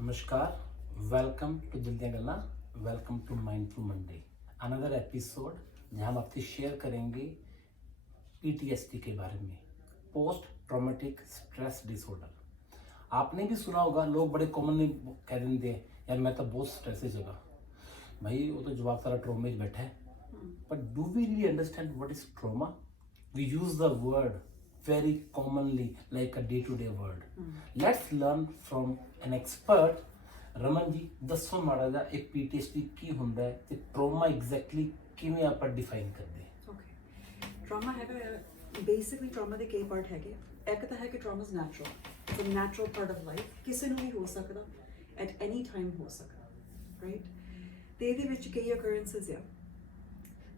नमस्कार, welcome to दिल दियां गल्लां, welcome to mindful Monday. Another episode जहां हम आपसे शेयर करेंगे पीटीएसडी के बारे में, पोस्ट ट्रॉमेटिक स्ट्रेस डिसऑर्डर। आपने भी सुना होगा, लोग बड़े कॉमनली कह देते हैं यार मैं तो बहुत स्ट्रेस है जगह। भाई वो तो जवाब सारा ट्रॉमे बैठा है, but do we really understand what is trauma? We use the word very commonly like a day-to-day word. Let's learn from an expert. Raman ji ਦੱਸੋ ਮਾੜਾ ਜਿਹਾ ਇੱਕ PTSD ਕੀ ਹੁੰਦਾ ਹੈ ਤੇ ਟਰੋਮਾ ਐਗਜ਼ੈਕਟਲੀ ਕਿਵੇਂ ਆਪਾਂ ਡਿਫਾਈਨ ਕਰਦੇ ਹਾਂ? ਓਕੇ, ਟਰਾਮਾ ਹੈਗਾ ਬੇਸਿਕਲੀ ਟਰਾਮਾ ਦੇ ਕਈ ਪਾਰਟ ਹੈਗੇ। ਇੱਕ ਤਾਂ ਹੈ ਕਿ trauma is natural, it's a natural part of life, ਕਿਸੇ ਨੂੰ ਵੀ ਹੋ ਸਕਦਾ, ਐਟ ਐਨੀ ਟਾਈਮ ਹੋ ਸਕਦਾ, ਰਾਈਟ। ਤੇ ਇਹਦੇ ਵਿੱਚ ਕਈ ਅਕਰੈਂਸਸ ਆ।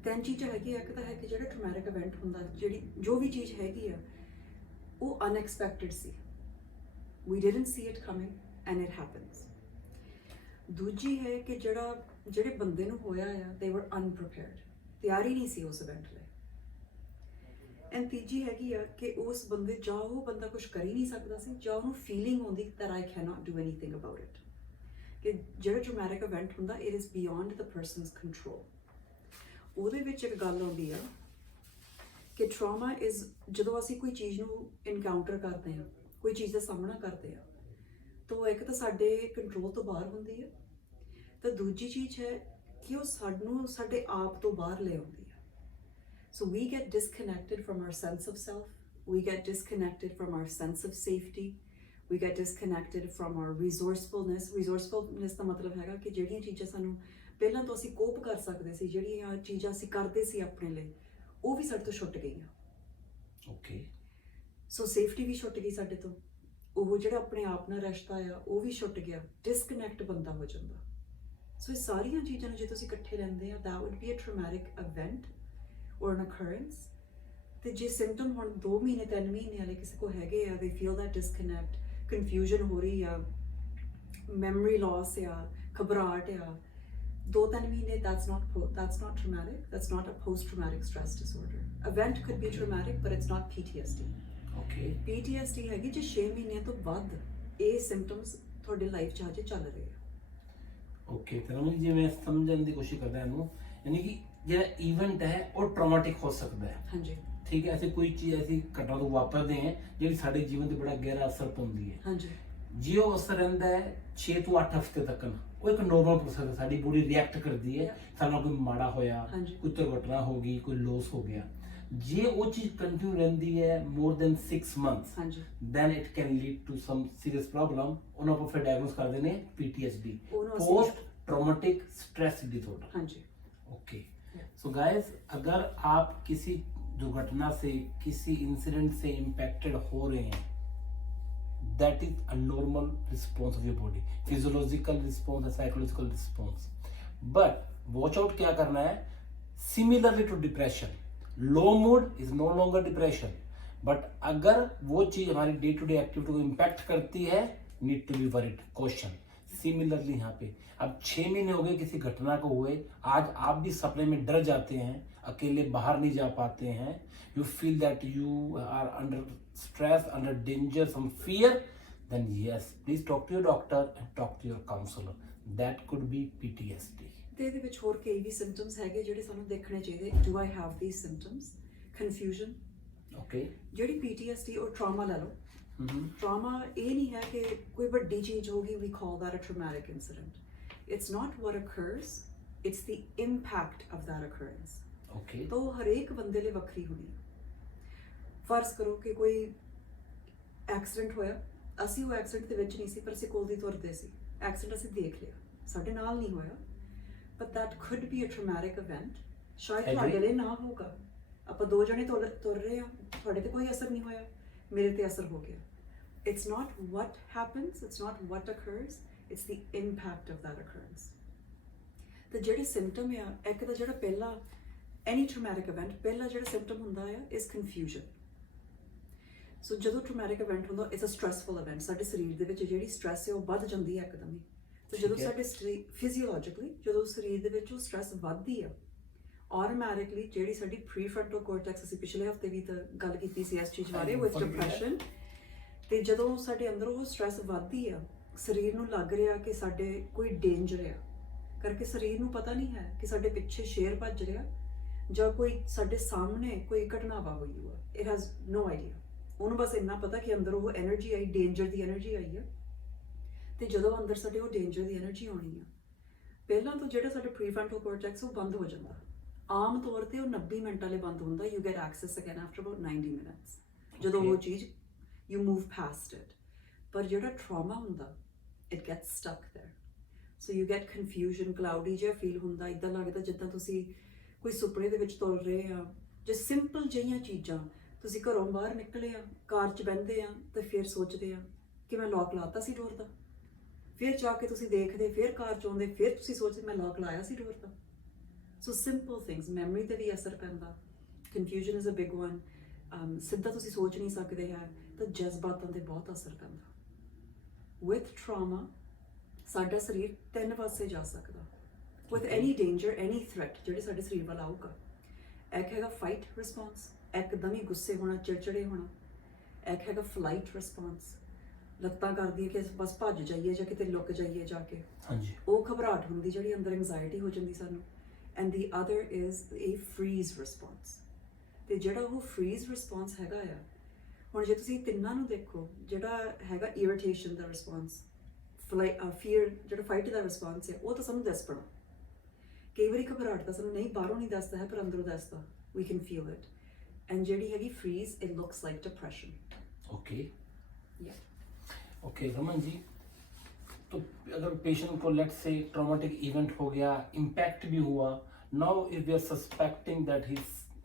ਤਿੰਨ ਚੀਜ਼ਾਂ ਹੈਗੀਆਂ। ਇੱਕ ਤਾਂ ਹੈ ਕਿ ਜਿਹੜਾ ਟਰੋਮੈਟਿਕ ਇਵੈਂਟ ਹੁੰਦਾ, ਜੋ ਵੀ ਚੀਜ਼ ਹੈਗੀ ਆ ਉਹ ਅਨਐਕਸਪੈਕਟਡ ਸੀ, we didn't see it coming and it happens. ਦੂਜੀ ਹੈ ਕਿ ਜਿਹੜੇ ਬੰਦੇ ਨੂੰ ਹੋਇਆ ਆ ਦੇ ਵਰ ਅਨਪ੍ਰੀਪੇਅਰਡ, ਤਿਆਰ ਹੀ ਨਹੀਂ ਸੀ ਉਸ ਇਵੈਂਟ ਲਈ। ਐਂਡ ਤੀਜੀ ਹੈਗੀ ਆ ਕਿ ਉਸ ਬੰਦੇ ਜਾਂ ਉਹ ਬੰਦਾ ਕੁਝ ਕਰ ਹੀ ਨਹੀਂ ਸਕਦਾ ਸੀ, ਜਾਂ ਉਹਨੂੰ ਫੀਲਿੰਗ ਹੁੰਦੀ that I cannot do anything about it, ਕਿ ਜਿਹੜਾ ਟਰੋਮੈਟਿਕ ਇਵੈਂਟ ਹੁੰਦਾ it is beyond the person's control। ਉਹਦੇ ਵਿੱਚ ਇੱਕ ਗੱਲ ਆਉਂਦੀ ਆ ਕਿ ਟਰਾਮਾ ਇਜ਼ ਜਦੋਂ ਅਸੀਂ ਕੋਈ ਚੀਜ਼ ਨੂੰ ਇਨਕਾਊਂਟਰ ਕਰਦੇ ਹਾਂ, ਕੋਈ ਚੀਜ਼ ਦਾ ਸਾਹਮਣਾ ਕਰਦੇ ਹਾਂ, ਤਾਂ ਇੱਕ ਤਾਂ ਸਾਡੇ ਕੰਟਰੋਲ ਤੋਂ ਬਾਹਰ ਹੁੰਦੀ ਹੈ, ਤਾਂ ਦੂਜੀ ਚੀਜ਼ ਹੈ ਕਿ ਉਹ ਸਾਨੂੰ ਸਾਡੇ ਆਪ ਤੋਂ ਬਾਹਰ ਲੈ ਆਉਂਦੀ ਹੈ। So we get disconnected from our sense of self, we get disconnected from our sense of safety, we get disconnected from our resourcefulness ਦਾ ਮਤਲਬ ਹੈਗਾ ਕਿ ਜਿਹੜੀਆਂ ਚੀਜ਼ਾਂ ਸਾਨੂੰ ਪਹਿਲਾਂ ਤੋਂ ਅਸੀਂ ਕੋਪ ਕਰ ਸਕਦੇ ਸੀ, ਜਿਹੜੀਆਂ ਚੀਜ਼ਾਂ ਅਸੀਂ ਕਰਦੇ ਸੀ ਆਪਣੇ ਲਈ, ਉਹ ਵੀ ਸਾਡੇ ਤੋਂ ਛੁੱਟ ਗਈਆਂ। ਓਕੇ, ਸੋ ਸੇਫਟੀ ਵੀ ਛੁੱਟ ਗਈ ਸਾਡੇ ਤੋਂ, ਉਹ ਜਿਹੜਾ ਆਪਣੇ ਆਪ ਨਾਲ ਰਿਸ਼ਤਾ ਆ ਉਹ ਵੀ ਛੁੱਟ ਗਿਆ, ਡਿਸਕਨੈਕਟ ਬੰਦਾ ਹੋ ਜਾਂਦਾ। ਸੋ ਇਹ ਸਾਰੀਆਂ ਚੀਜ਼ਾਂ ਨੂੰ ਜੇ ਤੁਸੀਂ ਇਕੱਠੇ ਲੈਂਦੇ ਆ that would be a traumatic event or an occurrence। ਤੇ ਜੇ ਸਿੰਪਟਮ ਹੁਣ 2 ਮਹੀਨੇ 3 ਮਹੀਨੇ ਵਾਲੇ ਕਿਸੇ ਕੋ ਹੈਗੇ ਆ, they feel that disconnect, confusion ਹੋ ਰਹੀ ਆ, memory loss ਆ, ਘਬਰਾਹਟ ਆ, 2-3 ਮਹੀਨੇ, that's not traumatic, that's not a post-traumatic stress disorder। Event could be traumatic but it's not PTSD। Okay, PTSD ਹੈਗੀ ਜੇ 6 ਮਹੀਨਿਆਂ ਤੋਂ ਵੱਧ ਇਹ ਸਿੰਪਟਮਸ ਤੁਹਾਡੇ ਲਾਈਫ 'ਚ ਹਜੇ ਚੱਲ ਰਹੇ ਆ। ਓਕੇ, ਤੇ ਰਮਨ ਜੀ ਮੈਂ ਸਮਝਣ ਦੀ ਕੋਸ਼ਿਸ਼ ਕਰਦਾ ਇਹਨੂੰ, ਯਾਨੀ ਕਿ ਜਿਹੜਾ ਇਵੈਂਟ ਹੈ ਉਹ ਟਰੋਮੈਟਿਕ ਹੋ ਸਕਦਾ ਹੈ। ਹਾਂਜੀ, ਠੀਕ ਹੈ, ਐਸੀ ਕੋਈ ਚੀਜ਼ ਐਸੀ ਘਟਨਾ ਤੋਂ ਵਾਪਰਦੇ ਹੈ ਜਿਹੜੀ ਸਾਡੇ ਜੀਵਨ ਤੇ ਬੜਾ ਗਹਿਰਾ ਅਸਰ ਪਾਉਂਦੀ ਹੈ। ਹਾਂਜੀ, ਜੇ ਉਹ ਅਸਰ ਰਹਿੰਦਾ ਹੈ 6 ਤੋਂ 8 ਹਫ਼ਤੇ ਤੱਕ, ਉਹ ਇੱਕ ਨੋਰਮਲ ਪ੍ਰੋਸੈਸ ਹੈ, ਸਾਡੀ ਬੋਡੀ ਰਿਐਕਟ ਕਰਦੀ ਹੈ, ਸਾਡੇ ਨਾਲ ਕੋਈ ਮਾੜਾ ਹੋਇਆ, ਕੋਈ ਦੁਰਘਟਨਾ ਹੋ ਗਈ, ਕੋਈ ਲੋਸ ਹੋ ਗਿਆ। ਜੇ ਉਹ ਚੀਜ਼ ਕੰਟੀਨਿਊ ਰਹਿੰਦੀ ਹੈ more than 6 months, then it can lead to some serious problem. ਉਹਨਾਂ ਨੂੰ ਫਿਰ ਡਾਇਗਨੋਸ ਕਰਦੇ ਨੇ PTSD, post traumatic stress disorder. हाँ जी, ओके। सो गाइस, अगर आप किसी दुर्घटना से, किसी इंसिडेंट से इम्पैक्टेड हो रहे हैं, that is a normal response of your body, physiological response है, psychological response. But watch out क्या करना है, similarly to depression, low mood is no longer depression, but अगर वो चीज हमारी डे टू डे एक्टिविटी को इम्पैक्ट करती है, need to be worried, question. Similarly यहाँ पे अब 6 महीने हो गए किसी घटना को हुए, आज आप भी सपने में डर जाते हैं, अकेले बाहर नहीं जा पाते हैं, you feel that you are under stress, under danger, some fear, then yes, please talk to your doctor and talk to your counselor, that could be PTSD। ਤੇ ਇਹਦੇ ਵਿੱਚ ਹੋਰ ਕਈ ਵੀ ਸਿੰਪਟਮਸ ਹੈਗੇ ਜਿਹੜੇ ਸਾਨੂੰ ਦੇਖਣੇ ਚਾਹੀਦੇ। Do I have these symptoms? Confusion. Okay, ਜਿਹੜੀ PTSD ਔਰ ਟਰਾਮਾ ਲੈ ਲਓ, ਟਰਾਮਾ ਇਹ ਨਹੀਂ ਹੈ ਕਿ ਕੋਈ ਵੱਡੀ ਚੀਜ਼ ਹੋ ਗਈ, we call that a traumatic incident. It's not what occurs, it's the impact of that occurrence. Okay, ਤਾਂ ਉਹ ਹਰੇਕ ਬੰਦੇ ਲਈ ਵੱਖਰੀ ਹੋਣੀ ਹੈ। ਫਰਜ਼ ਕਰੋ ਕਿ ਕੋਈ ਐਕਸੀਡੈਂਟ ਹੋਇਆ, ਅਸੀਂ ਉਹ ਐਕਸੀਡੈਂਟ ਦੇ ਵਿੱਚ ਨਹੀਂ ਸੀ, ਪਰ ਅਸੀਂ ਕੋਲ ਦੀ ਤੁਰਦੇ ਸੀ, ਐਕਸੀਡੈਂਟ ਅਸੀਂ ਦੇਖ ਲਿਆ, ਸਾਡੇ ਨਾਲ ਨਹੀਂ ਹੋਇਆ, but that could be a traumatic event। ਸ਼ਾਇਦ ਤੁਹਾਡੇ ਲਈ ਨਾ ਹੋਊਗਾ, ਆਪਾਂ 2 ਜਣੇ ਤੁਰ ਰਹੇ ਆ, ਤੁਹਾਡੇ ਤੇ ਕੋਈ ਅਸਰ ਨਹੀਂ ਹੋਇਆ, ਮੇਰੇ ਤੇ ਅਸਰ ਹੋ ਗਿਆ। It's not what happens, it's not what occurs, it's the impact of that occurrence। ਤੇ ਜਿਹੜੇ ਸਿੰਪਟਮ ਆ, ਇੱਕ ਤਾਂ ਜਿਹੜਾ ਪਹਿਲਾ any traumatic event ਪਹਿਲਾ ਜਿਹੜਾ ਸਿੰਪਟਮ ਹੁੰਦਾ ਆ is confusion। ਸੋ ਜਦੋਂ ਟਰੋਮੈਟਿਕ ਇਵੈਂਟ ਹੁੰਦਾ, ਇਟਸ ਅ ਸਟ੍ਰੈਸਫੁਲ ਇਵੈਂਟ, ਸਾਡੇ ਸਰੀਰ ਦੇ ਵਿੱਚ ਜਿਹੜੀ ਸਟ੍ਰੈਸ ਹੈ ਉਹ ਵੱਧ ਜਾਂਦੀ ਹੈ ਇੱਕਦਮ ਹੀ। ਤੇ ਜਦੋਂ ਸਾਡੇ ਫਿਜ਼ੀਓਲੋਜਿਕਲੀ ਜਦੋਂ ਸਰੀਰ ਦੇ ਵਿੱਚ ਉਹ ਸਟ੍ਰੈਸ ਵੱਧਦੀ ਆ, ਆਟੋਮੈਟਿਕਲੀ ਜਿਹੜੀ ਸਾਡੀ ਪ੍ਰੀਫਰੰਟਲ ਕੋਰਟੈਕਸ, ਅਸੀਂ ਪਿਛਲੇ ਹਫਤੇ ਵੀ ਤਾਂ ਗੱਲ ਕੀਤੀ ਸੀ ਇਸ ਚੀਜ਼ ਬਾਰੇ, ਵਿਦ ਡਿਪਰੈਸ਼ਨ, ਤੇ ਜਦੋਂ ਸਾਡੇ ਅੰਦਰ ਉਹ ਸਟ੍ਰੈਸ ਵੱਧਦੀ ਆ ਸਰੀਰ ਨੂੰ ਲੱਗ ਰਿਹਾ ਕਿ ਸਾਡੇ ਕੋਈ ਡੇਂਜਰ ਆ, ਕਰਕੇ ਸਰੀਰ ਨੂੰ ਪਤਾ ਨਹੀਂ ਹੈ ਕਿ ਸਾਡੇ ਪਿੱਛੇ ਸ਼ੇਰ ਭੱਜ ਰਿਹਾ ਜਾਂ ਕੋਈ ਸਾਡੇ ਸਾਹਮਣੇ ਕੋਈ ਘਟਨਾਵਾ ਹੋਈ ਹੋਆ। It has no idea. ਉਹਨੂੰ ਬਸ ਇੰਨਾ ਪਤਾ ਕਿ ਅੰਦਰ ਉਹ એનર્ਜੀ ਆਈ, ਡੇਂਜਰ ਦੀ એનર્ਜੀ ਆਈ ਆ, ਤੇ ਜਦੋਂ ਅੰਦਰ ਸਾਡੇ ਉਹ ਡੇਂਜਰ ਦੀ એનર્ਜੀ ਆਉਣੀ ਆ, ਪਹਿਲਾਂ ਤੋਂ ਜਿਹੜਾ ਸਾਡਾ ਪ੍ਰੀਫਰੰਟਲ ਕੋਰਟੈਕਸ ਉਹ ਬੰਦ ਹੋ ਜਾਂਦਾ। ਆਮ ਤੌਰ ਤੇ ਉਹ 90 ਮਿੰਟਾਂ ਲਈ ਬੰਦ ਹੁੰਦਾ। You get access again after about 90 minutes, ਜਦੋਂ ਉਹ ਚੀਜ਼ ਯੂ ਮੂਵ ਪਾਸਟ ਇਟ। ਪਰ ਜਿਹੜਾ ਟਰਾਮਾ ਹੁੰਦਾ, it gets stuck there. So you get confusion, cloudy ਜਿਹਾ ਫੀਲ ਹੁੰਦਾ। ਇੱਦਾਂ ਲੱਗਦਾ ਜਿੱਦਾਂ ਤੁਸੀਂ ਕੋਈ ਸੁਪਨੇ ਦੇ ਵਿੱਚ ਤੁਰ ਰਹੇ ਆ, ਜੇ ਸਿੰਪਲ ਜਿਹੀਆਂ ਚੀਜ਼ਾਂ, ਤੁਸੀਂ ਘਰੋਂ ਬਾਹਰ ਨਿਕਲੇ ਆ, ਕਾਰ 'ਚ ਬਹਿੰਦੇ ਆ ਤੇ ਫਿਰ ਸੋਚਦੇ ਆ ਕਿ ਮੈਂ ਲੌਕ ਲਾਤਾ ਸੀ ਡੋਰ ਦਾ, ਫਿਰ ਜਾ ਕੇ ਤੁਸੀਂ ਦੇਖਦੇ, ਫਿਰ ਕਾਰ 'ਚ ਆਉਂਦੇ, ਫਿਰ ਤੁਸੀਂ ਸੋਚਦੇ ਮੈਂ ਲੌਕ ਲਾਇਆ ਸੀ ਡੋਰ ਦਾ। ਸੋ ਸਿੰਪਲ ਥਿੰਗਸ, ਮੈਮਰੀ ਤੇ ਵੀ ਅਸਰ ਪੈਂਦਾ। Confusion is a big one. ਸਿੱਧਾ ਤੁਸੀਂ ਸੋਚ ਨਹੀਂ ਸਕਦੇ ਹੈ ਤਾਂ ਜਜ਼ਬਾਤਾਂ ਤੇ ਬਹੁਤ ਅਸਰ ਪੈਂਦਾ। ਵਿਥ ਟਰਾਮਾ ਸਾਡਾ ਸਰੀਰ 3 ਪਾਸੇ ਜਾ ਸਕਦਾ। With any danger, any threat ਜਿਹੜੇ ਸਾਡੇ ਸਰੀਰ ਵੱਲ ਆਊਗਾ। ਇੱਕ ਹੈਗਾ ਫਾਈਟ ਰਿਸਪੌਂਸ, ਇੱਕਦਮ ਹੀ ਗੁੱਸੇ ਹੋਣਾ, ਚਿੜਚਿੜੇ ਹੋਣਾ। ਇੱਕ ਹੈਗਾ ਫਲਾਈਟ ਰਿਸਪੌਂਸ, ਲੱਤਾਂ ਕਰਦੀ ਕਿ ਬਸ ਭੱਜ ਜਾਈਏ ਜਾਂ ਕਿਤੇ ਲੁਕ ਜਾਈਏ ਜਾ ਕੇ। ਹਾਂਜੀ, ਉਹ ਘਬਰਾਹਟ ਹੁੰਦੀ ਜਿਹੜੀ ਅੰਦਰ ਐਂਜ਼ਾਇਟੀ ਹੋ ਜਾਂਦੀ ਸਾਨੂੰ। And the other is a freeze response. ਤੇ ਜਿਹੜਾ ਉਹ ਫਰੀਜ਼ ਰਿਸਪੌਂਸ ਹੈਗਾ ਆ, ਹੁਣ ਜੇ ਤੁਸੀਂ ਤਿੰਨਾਂ ਨੂੰ ਦੇਖੋ, ਜਿਹੜਾ ਹੈਗਾ ਇਰੀਟੇਸ਼ਨ ਦਾ ਰਿਸਪੌਂਸ, ਫੀਅਰ, ਜਿਹੜਾ ਫਾਈਟ ਦਾ ਰਿਸਪੌਂਸ ਹੈ, ਉਹ ਤਾਂ ਸਾਨੂੰ ਦੱਸਣਾ। ਕਈ ਵਾਰੀ ਘਬਰਾਹਟ ਤਾਂ ਸਾਨੂੰ ਨਹੀਂ ਬਾਹਰੋਂ ਨਹੀਂ ਦੱਸਦਾ ਹੈ, ਪਰ ਅੰਦਰੋਂ ਦੱਸਦਾ। We can feel it. And ਜਿਹੜੀ ਹੈਗੀ freeze, it looks like depression. Okay Yeah. Okay Raman ji, तो अगर पेशेंट को लेट से ट्रॉमेटिक इवेंट हो गया, इम्पैक्ट भी हुआ, now if we are suspecting that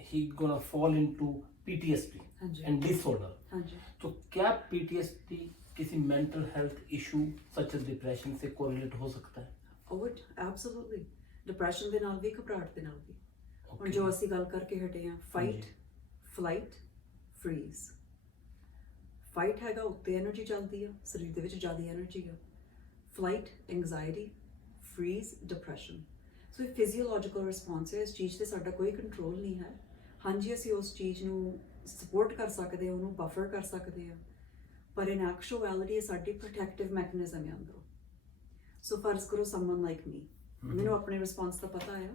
he gonna fall into PTSD हाँ जी। एंड डिसऑर्डर, हाँ जी। तो क्या PTSD किसी mental health issue such as depression से कोरिलेट हो सकता है? Over absolutely. ਡਿਪਰੈਸ਼ਨ ਦੇ ਨਾਲ ਵੀ, ਘਬਰਾਹਟ ਦੇ ਨਾਲ ਵੀ। ਹੁਣ Okay. ਜੋ ਅਸੀਂ ਗੱਲ ਕਰਕੇ ਹਟੇ ਆ, ਫਾਈਟ, ਹਾਂਜੀ। Flight, freeze. ਫਾਈਟ ਹੈਗਾ, ਉੱਤੇ એનર્ਜੀ ਚੱਲਦੀ ਆ, ਸਰੀਰ ਦੇ ਵਿੱਚ ਜ਼ਿਆਦਾ એનર્ਜੀ ਆ। Flight, anxiety. Freeze, depression. So ਇਹ ਫਿਜ਼ੀਓਲੋਜੀਕਲ ਰਿਸਪੌਂਸ ਹੈ। ਇਸ ਚੀਜ਼ ਤੇ ਸਾਡਾ ਕੋਈ ਕੰਟਰੋਲ ਨਹੀਂ ਹੈ। ਹਾਂਜੀ, ਅਸੀਂ ਉਸ ਚੀਜ਼ ਨੂੰ ਸਪੋਰਟ ਕਰ ਸਕਦੇ ਹਾਂ, ਉਹਨੂੰ ਬਫਰ ਕਰ ਸਕਦੇ ਹਾਂ, ਪਰ ਇਨ ਐਕਚੁਅਲਿਟੀ ਇਹ ਸਾਡੀ ਪ੍ਰੋਟੈਕਟਿਵ ਮੈਕੈਨਿਜ਼ਮ ਹੈ ਅੰਦਰੋਂ। ਸੋ ਫਰਜ਼ ਕਰੋ ਸਮਨ ਲਾਈਕ ਮੀ, ਮੈਨੂੰ ਆਪਣੇ ਰਿਸਪੌਂਸ ਦਾ ਪਤਾ ਆ।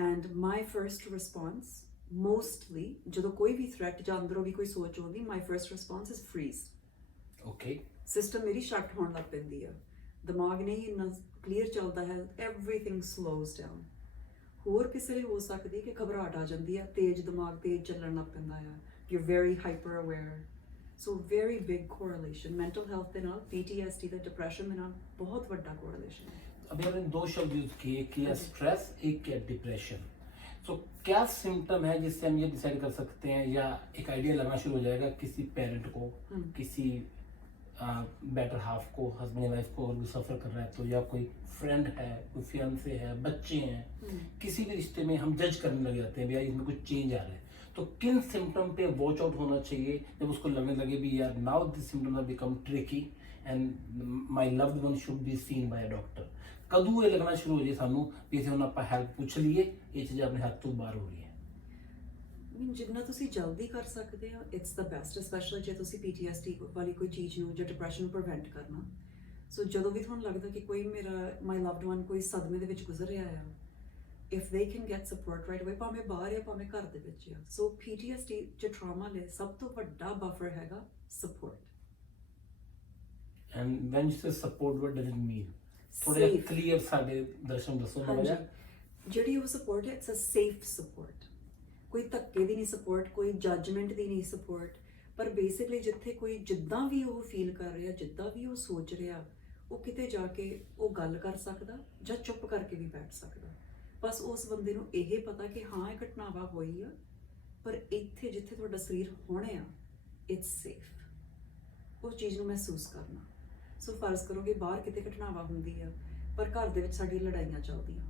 And my first response mostly, ਜਦੋਂ ਕੋਈ ਵੀ ਥ੍ਰੈਟ ਜਾਂ ਅੰਦਰੋਂ ਵੀ ਕੋਈ ਸੋਚ ਆਉਂਦੀ, my first response is freeze. Okay. System ਮੇਰੀ ਸ਼ਟ ਹੋਣ ਲੱਗ ਪੈਂਦੀ ਆ, ਦਿਮਾਗ ਨਹੀਂ ਇੰਨਾ ਕਲੀਅਰ ਚੱਲਦਾ ਹੈ, ਐਵਰੀਥਿੰਗ ਸਲੋਜ਼ ਡਾਊਨ। ਹੋਰ ਕਿਸੇ ਲਈ ਹੋ ਸਕਦੀ ਕਿ ਘਬਰਾਹਟ ਆ ਜਾਂਦੀ ਆ, ਤੇਜ਼ ਦਿਮਾਗ, ਤੇਜ਼ ਚੱਲਣ ਲੱਗ ਪੈਂਦਾ ਆ, you very hyper aware. So very big correlation mental health ਦੇ ਨਾਲ, PTSD ਦਾ, ਡਿਪਰੈਸ਼ਨ ਦੇ ਨਾਲ ਬਹੁਤ ਵੱਡਾ ਕੋਰਿਲੇਸ਼ਨ ਹੈ। अभी आपने 2 शब्द यूज किए, एक किया हाँ जी। स्ट्रेस, एक किया डिप्रेशन। सो क्या सिम्टम है जिससे हम ये डिसाइड कर सकते हैं या एक आइडिया लगना शुरू हो जाएगा किसी पेरेंट को, किसी बेटर हाफ को, हस्बैंड वाइफ को, अगर सफर कर रहा है तो, या कोई फ्रेंड है, कोई फियांसे है, बच्चे हैं, किसी भी रिश्ते में हम जज करने लग जाते हैं भैया इसमें कुछ चेंज आ रहा है। तो किन सिम्टम पे वॉच आउट होना चाहिए जब उसको लगने लगे भी यार now this symptoms have become tricky and my loved one should be seen by a doctor? कदू ये लगना शुरू हो जाए सानू भी इसे ਹੁਣ ਆਪਾਂ ਹੈਲਪ ਪੁੱਛ ਲਈਏ, ਇਹ ਚੀਜ਼ ਆਪਣੇ ਹੱਥ ਤੋਂ ਬਾਹਰ ਹੋ ਰਹੀ ਹੈ? ਜਿੰਨਾ ਤੁਸੀਂ ਜਲਦੀ ਕਰ ਸਕਦੇ ਹੋ, ਇਟਸ ਦਾ ਬੈਸਟ, ਸਪੈਸ਼ਲੀ ਜੇ ਤੁਸੀਂ PTSD ਵਾਲੀ ਕੋਈ ਚੀਜ਼ ਨੂੰ ਜਾਂ ਡਿਪਰੈਸ਼ਨ ਨੂੰ ਪ੍ਰੀਵੈਂਟ ਕਰਨਾ। ਸੋ ਜਦੋਂ ਵੀ ਤੁਹਾਨੂੰ ਲੱਗਦਾ ਕਿ ਕੋਈ ਮਾਈ ਲਵਡ ਵਨ ਕੋਈ ਸਦਮੇ ਦੇ ਵਿੱਚ ਗੁਜ਼ਰ ਰਿਹਾ ਆ, if they can get support right ਅਵੇ, ਭਾਵੇਂ ਬਾਹਰ ਆ ਭਾਵੇਂ ਘਰ ਦੇ ਵਿੱਚ ਆ। ਸੋ PTSD ਜੇ ਟਰਾਮਾ ਲਈ ਸਭ ਤੋਂ ਵੱਡਾ ਬਫਰ ਹੈਗਾ support. And when you say support, what does it mean? ਥੋੜਾ ਜਿਹਾ ਕਲੀਅਰ ਸਾਡੇ ਦਰਸ਼ਕਾਂ ਨੂੰ ਦੱਸੋ ਥੋੜਾ ਜਿਹਾ। ਜਿਹੜੀ ਉਹ ਸਪੋਰਟ ਹੈ, ਇਟਸ ਅ ਸੇਫ ਸਪੋਰਟ। ਕੋਈ ਧੱਕੇ ਦੀ ਨਹੀਂ ਸਪੋਰਟ, ਕੋਈ ਜੱਜਮੈਂਟ ਦੀ ਨਹੀਂ ਸਪੋਰਟ, ਪਰ ਬੇਸਿਕਲੀ ਜਿੱਥੇ ਕੋਈ ਜਿੱਦਾਂ ਵੀ ਉਹ ਫੀਲ ਕਰ ਰਿਹਾ, ਜਿੱਦਾਂ ਵੀ ਉਹ ਸੋਚ ਰਿਹਾ, ਉਹ ਕਿਤੇ ਜਾ ਕੇ ਉਹ ਗੱਲ ਕਰ ਸਕਦਾ ਜਾਂ ਚੁੱਪ ਕਰਕੇ ਵੀ ਬੈਠ ਸਕਦਾ। ਬਸ ਉਸ ਬੰਦੇ ਨੂੰ ਇਹ ਪਤਾ ਕਿ ਹਾਂ ਇਹ ਘਟਨਾਵਾ ਹੋਈ ਆ, ਪਰ ਇੱਥੇ ਜਿੱਥੇ ਤੁਹਾਡਾ ਸਰੀਰ ਹੋਣੇ ਆ, ਇਟਸ ਸੇਫ। ਉਸ ਚੀਜ਼ ਨੂੰ ਮਹਿਸੂਸ ਕਰਨਾ। ਸੋ ਫਰਜ਼ ਕਰੋ ਕਿ ਬਾਹਰ ਕਿਤੇ ਘਟਨਾਵਾ ਹੁੰਦੀ ਆ, ਪਰ ਘਰ ਦੇ ਵਿੱਚ ਸਾਡੀ ਲੜਾਈਆਂ ਚੱਲਦੀਆਂ,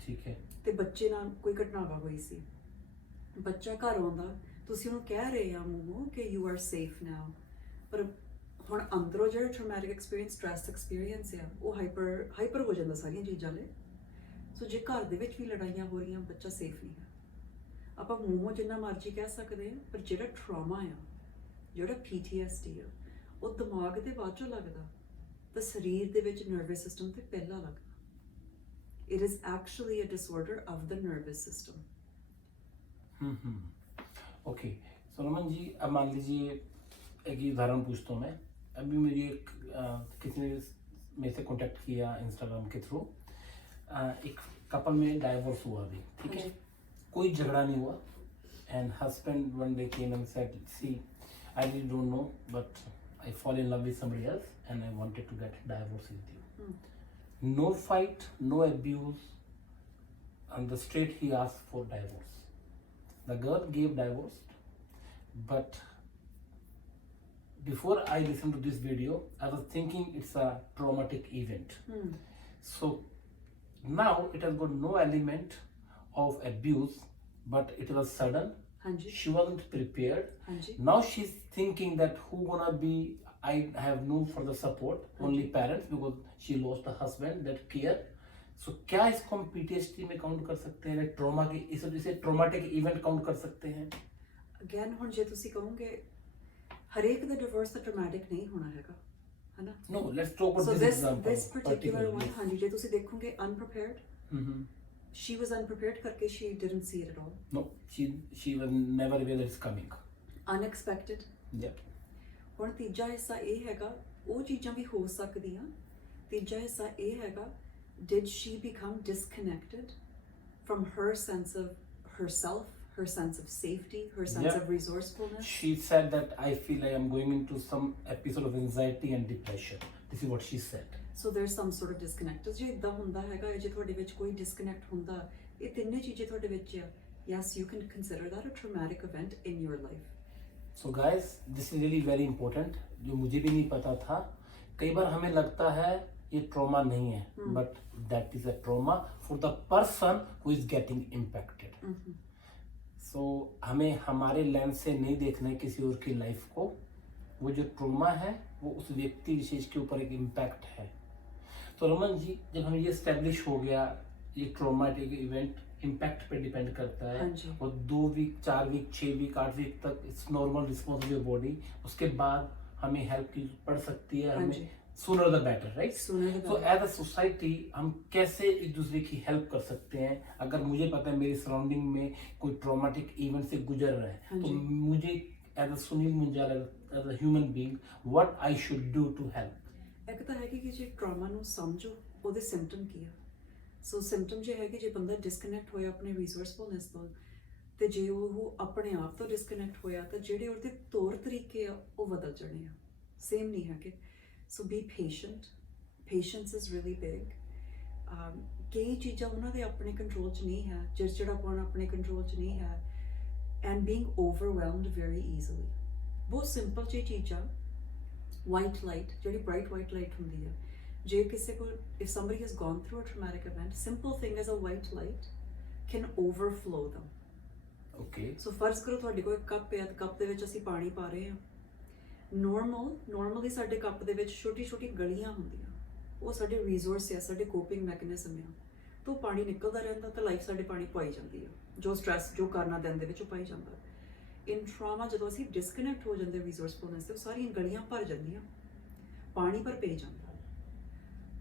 ਠੀਕ ਹੈ, ਤੇ ਬੱਚੇ ਨਾਲ ਕੋਈ ਘਟਨਾਵਾ ਹੋਈ ਸੀ, ਬੱਚਾ ਘਰ ਆਉਂਦਾ, ਤੁਸੀਂ ਉਹਨੂੰ ਕਹਿ ਰਹੇ ਆ ਮੂੰਹੋਂ ਕਿ ਯੂ ਆਰ ਸੇਫ ਨਾਓ, ਪਰ ਹੁਣ ਅੰਦਰੋਂ ਜਿਹੜਾ ਟਰਾਮੈਟਿਕ ਐਕਸਪੀਰੀਅੰਸ, ਸਟ੍ਰੈਸ ਐਕਸਪੀਰੀਅੰਸ ਆ, ਉਹ ਹਾਈਪਰ ਹੋ ਜਾਂਦਾ ਸਾਰੀਆਂ ਚੀਜ਼ਾਂ ਲਈ। ਸੋ ਜੇ ਘਰ ਦੇ ਵਿੱਚ ਵੀ ਲੜਾਈਆਂ ਹੋ ਰਹੀਆਂ, ਬੱਚਾ ਸੇਫ ਨਹੀਂ ਹੈ। ਆਪਾਂ ਮੂੰਹੋਂ ਜਿੰਨਾ ਮਰਜ਼ੀ ਕਹਿ ਸਕਦੇ ਹਾਂ, ਪਰ ਜਿਹੜਾ ਟਰਾਮਾ ਆ, ਜਿਹੜਾ PTSD ਆ, ਉਹ ਦਿਮਾਗ ਦੇ ਬਾਅਦ ਚੋਂ ਲੱਗਦਾ। ਤਾਂ ਸਰੀਰ ਦੇ ਵਿੱਚ ਨਰਵਸ ਸਿਸਟਮ ਤੇ ਪਹਿਲਾ ਲੱਗਦਾ। It is actually a disorder of the nervous system. Okay, so Raman ji, अब मान लीजिए एक ही उदाहरण पूछता हूँ मैं। अभी मुझे किसी ने मेरे से कांटेक्ट किया इंस्टाग्राम के थ्रू, एक कपल में डाइवोर्स हुआ अभी, ठीक है, कोई झगड़ा नहीं हुआ, and husband one day came and said, see I really don't know but I fall in love with somebody else and I wanted to get divorce with you. No fight, no abuse, and the straight he asked for divorce. The girl gave divorce, but before I listened to this video, I was thinking it's a traumatic event. So now it has got no element of abuse, but it was sudden. ਹਾਂਜੀ She wasn't prepared. ਹਾਂਜੀ Now she's thinking that who gonna be, I have no further support, only parents, because she lost a husband that care. So क्या इसको हम PTSD में count कर सकते हैं, trauma के इसे ट्रॉमेटिक इवेंट काउंट कर सकते हैं? ਅਗੇਨ ਹੁਣ ਜੇ ਤੁਸੀਂ ਕਹੋਗੇ ਹਰੇਕ ਦਾ ਡਿਵੋਰਸ ਤਾਂ ਟਰਾਮੈਟਿਕ ਨਹੀਂ ਹੋਣਾ ਹੈਗਾ, ਹਨਾ? No, let's talk about So this this example. this particular one, yes. ਹਾਂਜੀ, ਜੇ ਤੁਸੀਂ ਦੇਖੋਗੇ unprepared, Mhm. she was unprepared ਕਰਕੇ she didn't see it at all. No, she was never aware that it's coming. Unexpected. Yeah. ਹੁਣ ਤੀਜਾ ਹਿੱਸਾ ਇਹ ਹੈਗਾ, ਉਹ ਚੀਜ਼ਾਂ ਵੀ ਹੋ ਸਕਦੀਆਂ। ਤੀਜਾ ਹਿੱਸਾ ਇਹ ਹੈਗਾ, did she become disconnected from her sense of herself, her sense of safety, her sense Yeah. of resourcefulness? She said that I feel I am going into some episode of anxiety and depression. This is what she said. So there's some sort of disconnect. ਜੇ ਇਦਾਂ ਹੁੰਦਾ ਹੈਗਾ, ਜੇ ਤੁਹਾਡੇ ਵਿੱਚ ਕੋਈ disconnect ਹੁੰਦਾ, ਇਹ ਤਿੰਨੇ ਚੀਜ਼ਾਂ ਤੁਹਾਡੇ ਵਿੱਚ ਆ, yes, you can consider that a traumatic event in your life. So guys, this is really very important, जो मुझे भी नहीं पता था। कई बार हमें लगता है ये ट्रॉमा नहीं है, but that is a trauma for the person who is getting impacted. So हमें हमारे लेंस से नहीं देखना है किसी और की लाइफ को। वो जो ट्रॉमा है वो उस व्यक्ति विशेष के ऊपर एक इम्पैक्ट है। तो रमन जी, जब हमें ये स्टैब्लिश हो गया, ये ट्रॉमेटिक इवेंट इम्पैक्ट पे डिपेंड करता है, हाँ जी। और 2 वीक 4 वीक 6 वीक 8 वीक तक it's normal response of your body, उसके बाद हमें हेल्प की पड़ सकती है, हाँ जी। हमें sooner the better, right? Sooner the तो better. एज अ सोसाइटी हम कैसे एक दूसरे की हेल्प कर सकते हैं? अगर मुझे पता है मेरी सराउंडिंग में कोई ट्रॉमेटिक इवेंट से गुजर रहा है, हाँ तो जी। मुझे as a Sunil Munjal, as a human being, what I should do to help? ਇੱਕ ਤਾਂ ਹੈ ਕਿ ਜੇ ਟਰਾਮਾ ਨੂੰ ਸਮਝੋ, ਉਹਦੇ ਸਿੰਪਟਮ ਕੀ ਆ। ਸੋ ਸਿੰਪਟਮ ਜੇ ਹੈ ਕਿ ਜੇ ਬੰਦਾ ਡਿਸਕਨੈਕਟ ਹੋਇਆ ਆਪਣੇ ਰਿਸੋਰਸਫੁਲਨੈਸ ਤੋਂ, ਤੇ ਜੇ ਉਹ ਆਪਣੇ ਆਪ ਤੋਂ ਡਿਸਕਨੈਕਟ ਹੋਇਆ, ਤਾਂ ਜਿਹੜੇ ਉਹਦੇ ਤੌਰ ਤਰੀਕੇ ਆ ਉਹ ਬਦਲ ਜਾਣੇ ਆ, ਸੇਮ ਨਹੀਂ ਹੈਗੇ। So be patient, patience is really big. ਕਈ ਚੀਜ਼ਾਂ ਉਹਨਾਂ ਦੇ ਆਪਣੇ ਕੰਟਰੋਲ 'ਚ ਨਹੀਂ ਹੈ, ਚਿੜਚਿੜਾਪਣ ਆਪਣੇ ਕੰਟਰੋਲ 'ਚ ਨਹੀਂ ਹੈ, ਐਂਡ ਬੀਇੰਗ ਓਵਰਵੈਲਮਡ ਵੈਰੀ ਈਜ਼ੀਲੀ। ਬਹੁਤ ਸਿੰਪਲ ਜਿਹੀ ਚੀਜ਼ਾਂ, ਵਾਈਟ ਲਾਈਟ, ਜਿਹੜੀ ਬ੍ਰਾਈਟ ਵਾਈਟ ਲਾਈਟ ਹੁੰਦੀ ਆ, ਜੇ ਕਿਸੇ ਕੋਲ, if somebody has gone through a traumatic event, simple thing as a white light can overflow them. Okay. So ਫਰਜ਼ ਕਰੋ ਤੁਹਾਡੇ ਕੋਲ ਇੱਕ ਕੱਪ ਹੈ, ਤੇ ਕੱਪ ਦੇ ਵਿੱਚ ਅਸੀਂ ਪਾਣੀ ਪਾ ਰਹੇ ਹਾਂ। ਨਾਰਮਲੀ ਸਾਡੇ ਕੱਪ ਦੇ ਵਿੱਚ ਛੋਟੀ ਛੋਟੀ ਗਲੀਆਂ ਹੁੰਦੀਆਂ, ਉਹ ਸਾਡੇ ਰਿਸੋਰਸ ਆ, ਸਾਡੇ ਕੋਪਿੰਗ ਮੈਕੈਨਿਜ਼ਮ ਆ, ਤੋਂ ਪਾਣੀ ਨਿਕਲਦਾ ਰਹਿੰਦਾ, ਤਾਂ ਲਾਈਫ ਸਾਡੇ ਪਾਣੀ ਪਾਈ ਜਾਂਦੀ ਆ, ਜੋ ਸਟ੍ਰੈਸ ਜੋ ਕਰਨਾ ਦਿਨ ਦੇ ਵਿੱਚ ਉਹ ਪਾਈ ਜਾਂਦਾ। ਇਨ ਟਰਾਮਾ ਜਦੋਂ ਅਸੀਂ ਡਿਸਕਨੈਕਟ ਹੋ ਜਾਂਦੇ ਰਿਸੋਰਸਫੁਲਨੈਸ ਤੇ, ਉਹ ਸਾਰੀਆਂ ਗਲੀਆਂ ਭਰ ਜਾਂਦੀਆਂ, ਪਾਣੀ ਪਰ ਪਈ ਜਾਂਦਾ।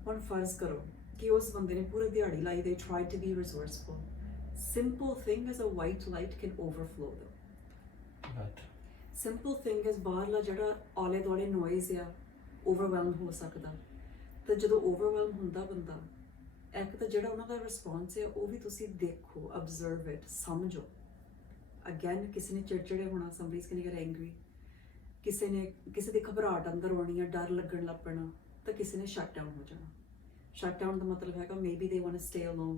ਹੁਣ ਫਰਜ਼ ਕਰੋ ਕਿ ਉਸ ਬੰਦੇ ਨੇ ਪੂਰੀ ਦਿਹਾੜੀ ਲਾਈ, they try to be resourceful, simple thing as a white light can overflow them. But simple thing as ਬਾਹਰਲਾ ਜਿਹੜਾ ਆਲੇ ਦੁਆਲੇ ਨੋਇਜ਼ ਆ, ਓਵਰਵੈਲਮ ਹੋ ਸਕਦਾ। ਤਾਂ ਜਦੋਂ ਓਵਰਵੈਲਮ ਹੁੰਦਾ ਬੰਦਾ, ਇੱਕ ਤਾਂ ਜਿਹੜਾ ਉਹਨਾਂ ਦਾ ਰਿਸਪੌਂਸ ਹੈ ਉਹ ਵੀ ਤੁਸੀਂ ਦੇਖੋ, ਅਬਜ਼ਰਵ ਇਟ, ਸਮਝੋ। ਅਗੇਨ ਕਿਸੇ ਨੇ ਚਿੜਚਿੜੇ ਹੋਣਾ, somebody is gonna get angry, ਕਿਸੇ ਦੀ ਘਬਰਾਹਟ ਅੰਦਰ ਆਉਣੀ ਆ, ਡਰ ਲੱਗਣ ਲੱਗ ਪੈਣਾ, ਤਾਂ ਕਿਸੇ ਨੇ ਸ਼ਟ ਡਾਊਨ ਹੋ ਜਾਣਾ। ਸ਼ਟ ਡਾਊਨ ਦਾ ਮਤਲਬ ਹੈਗਾ maybe they want to stay alone,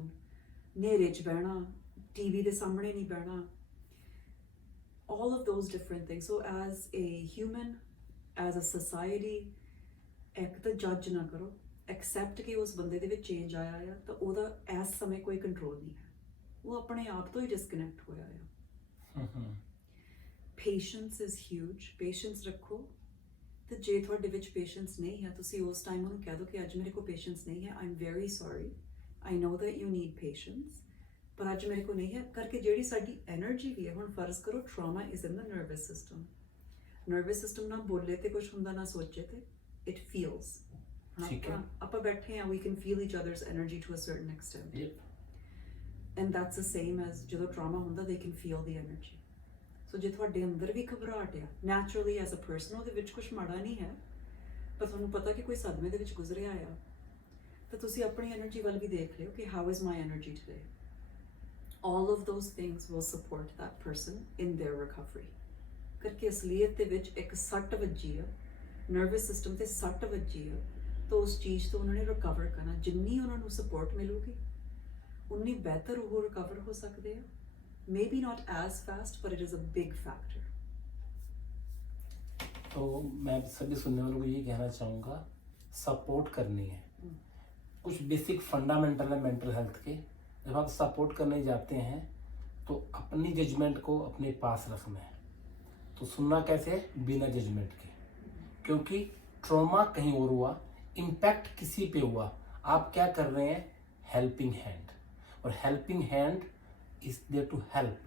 ਹਨੇਰੇ 'ਚ ਬਹਿਣਾ, ਟੀਵੀ ਦੇ ਸਾਹਮਣੇ ਨਹੀਂ ਬਹਿਣਾ, all of those different things. So as a human, as a society, ਇੱਕ ਤਾਂ ਜੱਜ ਨਾ ਕਰੋ, ਐਕਸੈਪਟ ਕਿ ਉਸ ਬੰਦੇ ਦੇ ਵਿੱਚ ਚੇਂਜ ਆਇਆ ਆ, ਤਾਂ ਉਹਦਾ ਇਸ ਸਮੇਂ ਕੋਈ ਕੰਟਰੋਲ ਨਹੀਂ ਹੈ, ਉਹ ਆਪਣੇ ਆਪ ਤੋਂ ਹੀ ਡਿਸਕਨੈਕਟ ਹੋਇਆ ਆ। ਪੇਸ਼ੈਂਸ ਇਜ਼ ਹਿਊਜ, ਪੇਸ਼ੈਂਸ ਰੱਖੋ। ਤੇ ਜੇ ਤੁਹਾਡੇ ਵਿੱਚ ਪੇਸ਼ੈਂਸ ਨਹੀਂ ਹੈ, ਤੁਸੀਂ ਉਸ ਟਾਈਮ ਉਹਨੂੰ ਕਹਿ ਦਿਓ ਕਿ ਅੱਜ ਮੇਰੇ ਕੋਲ ਪੇਸ਼ੈਂਸ ਨਹੀਂ ਹੈ, I am very sorry, I no that you need patience, ਪਰ ਅੱਜ ਮੇਰੇ ਕੋਲ ਨਹੀਂ ਹੈ, ਕਰਕੇ ਜਿਹੜੀ ਸਾਡੀ ਐਨਰਜੀ ਵੀ ਹੈ। ਹੁਣ ਫਰਜ਼ ਕਰੋ trauma is in the nervous system, nervous system ਨਾ ਬੋਲੇ ਤੇ ਕੁਝ ਹੁੰਦਾ, ਨਾ ਸੋਚੇ ਤੇ, ਇਟ ਫੀਲਸ। ठीक है। ਆਪਾਂ ਬੈਠੇ ਆ, we can feel each other's energy to a certain extent. Yep. And that's the same as ਜਦੋਂ trauma ਹੁੰਦਾ, they can feel the energy. So ਜੇ ਤੁਹਾਡੇ ਅੰਦਰ ਵੀ ਘਬਰਾਹਟ ਆ, naturally as a person ਉਹਦੇ ਵਿੱਚ ਕੁਝ ਮਾੜਾ ਨਹੀਂ ਹੈ, ਪਰ ਤੁਹਾਨੂੰ ਪਤਾ ਕਿ ਕੋਈ ਸਦਮੇ ਦੇ ਵਿੱਚ ਗੁਜ਼ਰਿਆ ਆ, ਤਾਂ ਤੁਸੀਂ ਆਪਣੀ એનર્ਜੀ ਵੱਲ ਵੀ ਦੇਖ ਲਿਓ ਕਿ how is my energy today. All of those things will support that person in their recovery. ਕਰਕੇ ਅਸਲੀਅਤ ਦੇ ਵਿੱਚ ਇੱਕ ਸੱਟ ਵੱਜੀ ਆ, ਨਰਵਸ ਸਿਸਟਮ ਤੇ ਸੱਟ ਵੱਜੀ ਆ, ਤਾਂ ਉਸ ਚੀਜ਼ ਤੋਂ ਉਹਨਾਂ ਨੇ ਰਿਕਵਰ ਕਰਨਾ, ਜਿੰਨੀ ਉਹਨਾਂ ਨੂੰ ਸਪੋਰਟ ਮਿਲੂਗੀ ਉਨੀ ਬਿਹਤਰ ਉਹ ਰਿਕਵਰ ਹੋ ਸਕਦੇ ਆ। Maybe not as fast, but it is a big factor. तो मैं सभी सुनने वालों को ये कहना चाहूँगा, सपोर्ट करनी है। कुछ बेसिक फंडामेंटल है मेंटल हेल्थ के। जब आप सपोर्ट करने जाते हैं तो अपनी जजमेंट को अपने पास रखना है। तो सुनना कैसे है? बिना जजमेंट के, क्योंकि ट्रॉमा कहीं और हुआ, इम्पैक्ट किसी पे हुआ, आप क्या कर रहे हैं? हेल्पिंग हैंड, और helping hand is there to help.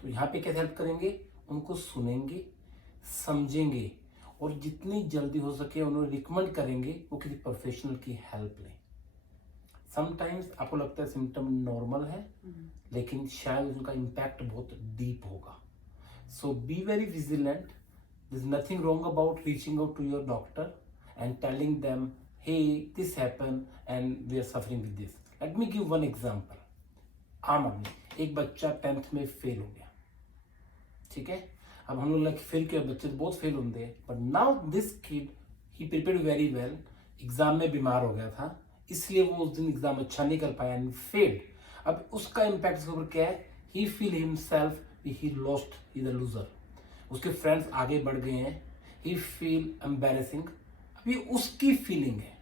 तो यहाँ पे कैसे हेल्प करेंगे? उनको सुनेंगे, समझेंगे, और जितनी जल्दी हो सके उन्हें रिकमेंड करेंगे वो किसी प्रोफेशनल की हेल्प लें। समटाइम्स आपको लगता है सिम्टम नॉर्मल है, लेकिन शायद उनका इम्पैक्ट बहुत डीप होगा। So be very vigilant. There's nothing wrong about reaching out to your doctor and telling them, hey, this happened and we are suffering with this. Let me give one example. आम आदमी, एक बच्चा 10th में fail हो गया, ठीक है। अब हम लोग लाइक फेल किया, बच्चे तो बहुत फेल होते हैं, but now this kid he prepared very well, exam में बीमार हो गया था, इसलिए वो उस दिन एग्जाम अच्छा नहीं कर पाया एंड फेल्ड। अब उसका इम्पैक्ट उसके ऊपर क्या है? He feel himself he lost, he the loser. उसके फ्रेंड्स आगे बढ़ गए हैं, ही फील एम्बैरेसिंग। अभी उसकी फीलिंग है।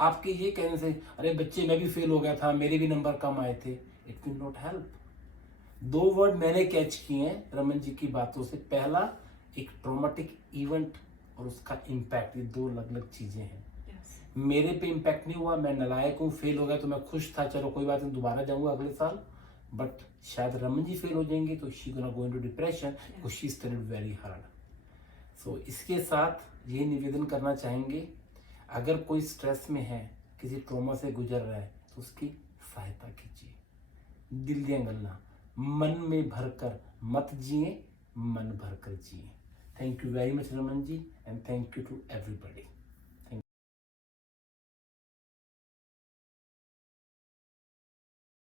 आपके ये कहने से अरे बच्चे मैं भी फेल हो गया था, मेरे भी नंबर कम आए थे, इट विल नॉट हेल्प। दो वर्ड मैंने कैच किए हैं रमन जी की बातों से। पहला, एक ट्रॉमेटिक इवेंट और उसका इम्पैक्ट, ये दो अलग अलग चीजें हैं। मेरे पे इम्पैक्ट नहीं हुआ, मैं नालायक हूँ, फेल हो गया तो मैं खुश था, चलो कोई बात नहीं, दोबारा जाऊंगा अगले साल। बट शायद रमन जी फेल हो जाएंगे तो she gonna go into depression because she studied very hard. So इसके साथ ये निवेदन करना चाहेंगे, अगर कोई स्ट्रेस में है, किसी ट्रॉमा से गुजर रहा है, तो उसकी सहायता कीजिए। दिल दिया गलना, मन में भरकर मत जिए, मन भरकर जिए। Thank you very much Raman ji, and thank you to everybody.